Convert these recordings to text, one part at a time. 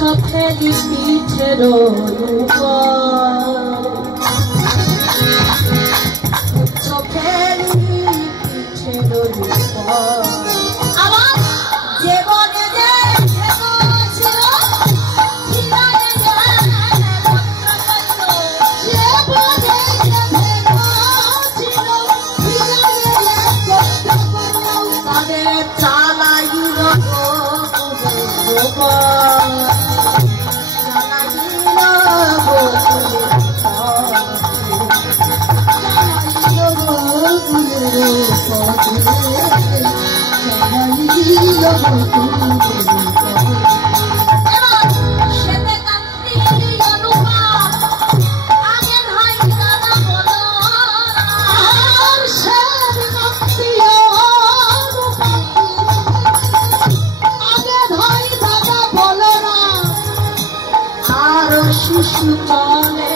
চোখেলি পিঠের চোখেলি পিঠের আমার জীবনে যে শিশু চলে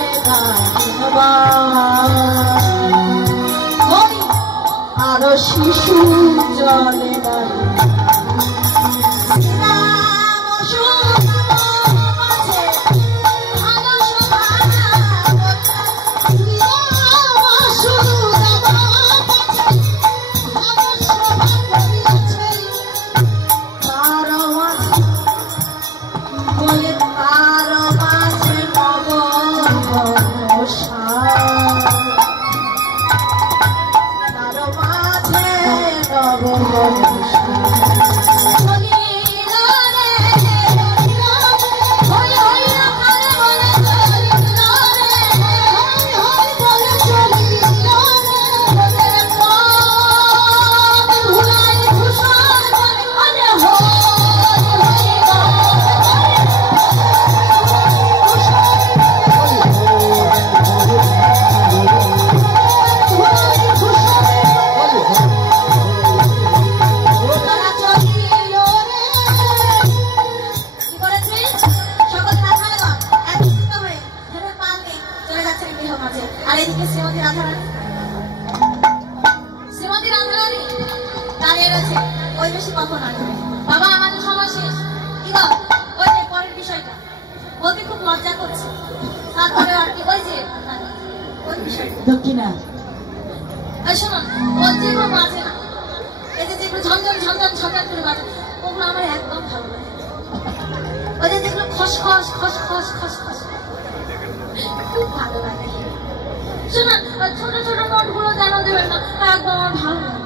আরো শিশু চলে বাবা আমাদের সময় শেষ কি গো ওই যে পরের বিষয়টা বলতে খুব লজ্জা করছে তারপরে আর কি ওই যে ওই বিষয়টা দক্ষিণা এই শুনুন ওই যেগুলো বাজে না এই যে যেগুলো ঝনঝন ঝনঝন ঝনঝন করে বাজে ওগুলো আমার একদম ভালো লাগে ওই যে যেগুলো খসখস খসখস খসখস খুব ভালো লাগে শুনুন ছোট ছোট নোটগুলো যেন দেবেন না একদম আমার ভালো লাগে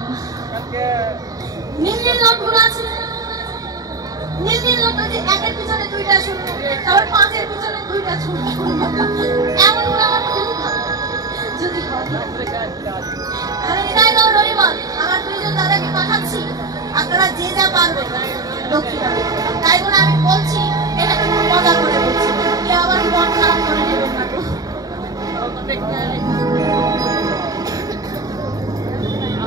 নীল নীল নোটগুলো আছে নীল নীল নোট যে একের পিছনে দুইটা শূন্য তারপর পাঁচের পিছনে দুইটা শূন্য এমনগুলো আমার খুব ভালো যদি আমি বিদায় নাও রবিবার আমার দুইজন দাদাকে পাঠাচ্ছি আপনারা যে যা পারবেন দক্ষিণা তাই বলে আমি বলছি এটা কিন্তু মজা করে বলছি কে আবার মন খারাপ করে নেবেন না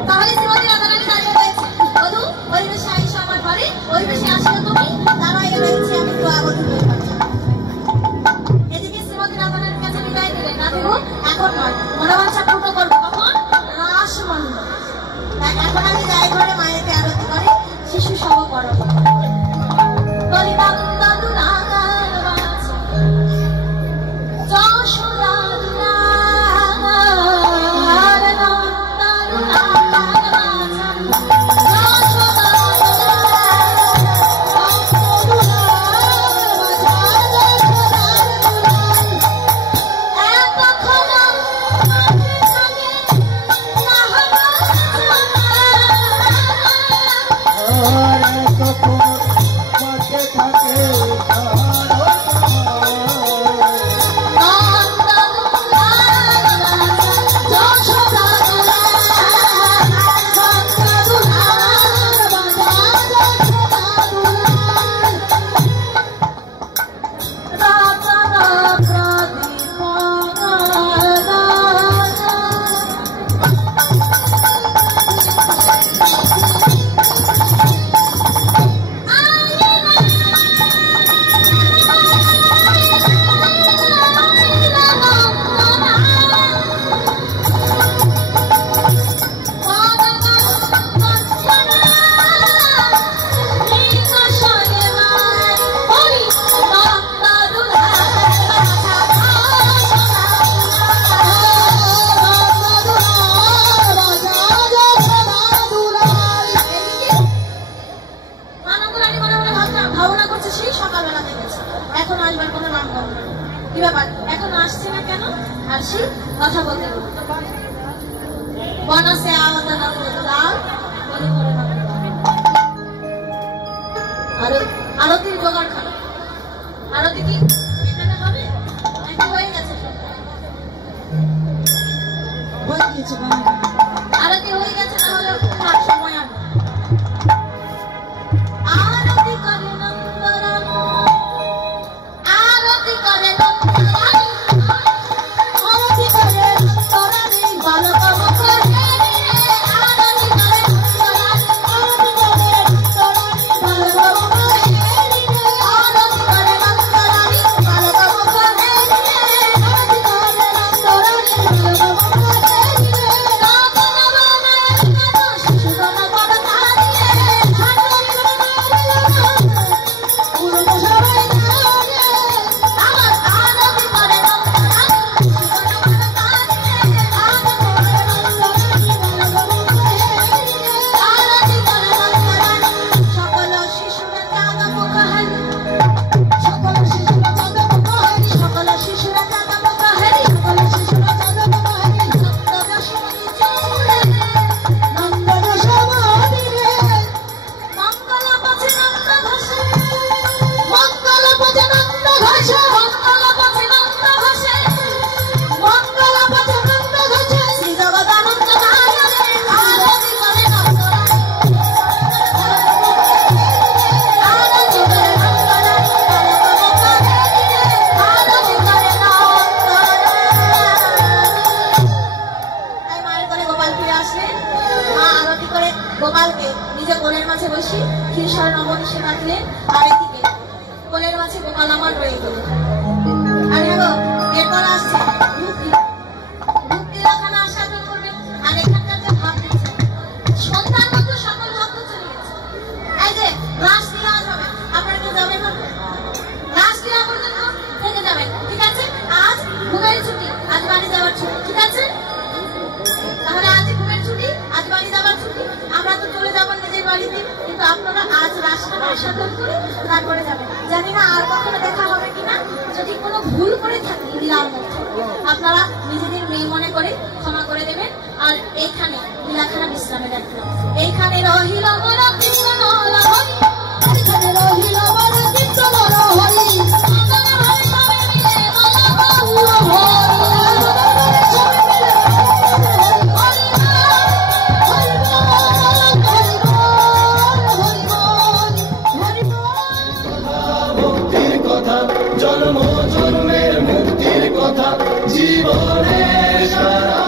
তাহলে শ্রীমতী রাধারানী দাঁড়িয়ে রয়েছে বধূ পরিবেশে আইসো আমার ঘরে পরিবেশে আসো তুমি দাঁড়াইয়ে রয়েছে আমি তো আবদ্ধ হয়ে পাচ্ছি এদিকে শ্রীমতী রাধারানীর কাছে বিদায় দিলেন না দেবো এখন নয় মনোবাঞ্ছা পূর্ণ করবো কখন রাস মন্ডল এখন আমি যাই ঘরে মায়েতে আরতি করে শিশু সহ করো বলিদান সেই সকালবেলা দেখেছি, এখন আসবার কোনো নাম গন্ধ নেই। কি ব্যাপার, এখন আসছে না কেন? আসি, কথা বলতে বনসে আওয়াজা না লাল বলে করে না। আরতির জোগাড় খারাপ। আরতি কি এখানে হবে? নাকি হয়ে গেছে? আরতি হয়ে গেছে, তাহলে সময় আর আরতি করে নন্দরানী, আরতি করে নন্দরানী, আরতি করে নন্দরানী, বালক মুখে আরতি করে নন্দরানী, আরতি করে নন্দরানী, বালক মুখে আরতি করে নন্দরানী, বালক মুখে আরতি করে নন্দরানী, বালক মুখে গোপালকে নিজে কোলের মাঝে বসি ক্ষীরসার নবনীশে রাখলেন, আর এদিকে কোলের মাঝে গোপাল আমার রয়ে গেল। আর এরপর আসছে ভক্তির ওখানে আস্বাদন করবেন। আর এখানকার যে ভাব দিচ্ছেন সন্ধ্যার মতো সকল ভক্ত চলে গেছে। এই যে রাসলীলা হবে, আপনারা কি যাবেন? রাসলীলা পর্যন্ত থেকে যাবেন, ঠিক আছে? আজ ঘুমের ছুটি, আজ বাড়ি যাওয়ার ছুটি, ঠিক আছে? তাহলে আজ ঘুমের ছুটি, আজ বাড়ি যাওয়ার ছুটি। আমরা তো চলে যাবো নিজের বাড়িতে, কিন্তু আপনারা আজ রাস্তাটা আস্বাদন করে তারপরে যাবেন। জানি না আর কখনো দেখা হবে কিনা, যদি কোনো ভুল করে থাকি লীলার মধ্যে আপনারা নিজেদের মেয়ে মনে করে ক্ষমা করে দেবেন। আর এইখানে লীলাখানা বিশ্রামে রাখবেন। এইখানে রহিল মোরা কৃষ্ণ লহরী, এইখানে রহিল মোরা কৃষ্ণ লহরী, জন্ম জন্মের মুক্তির কথা জীবনে সারা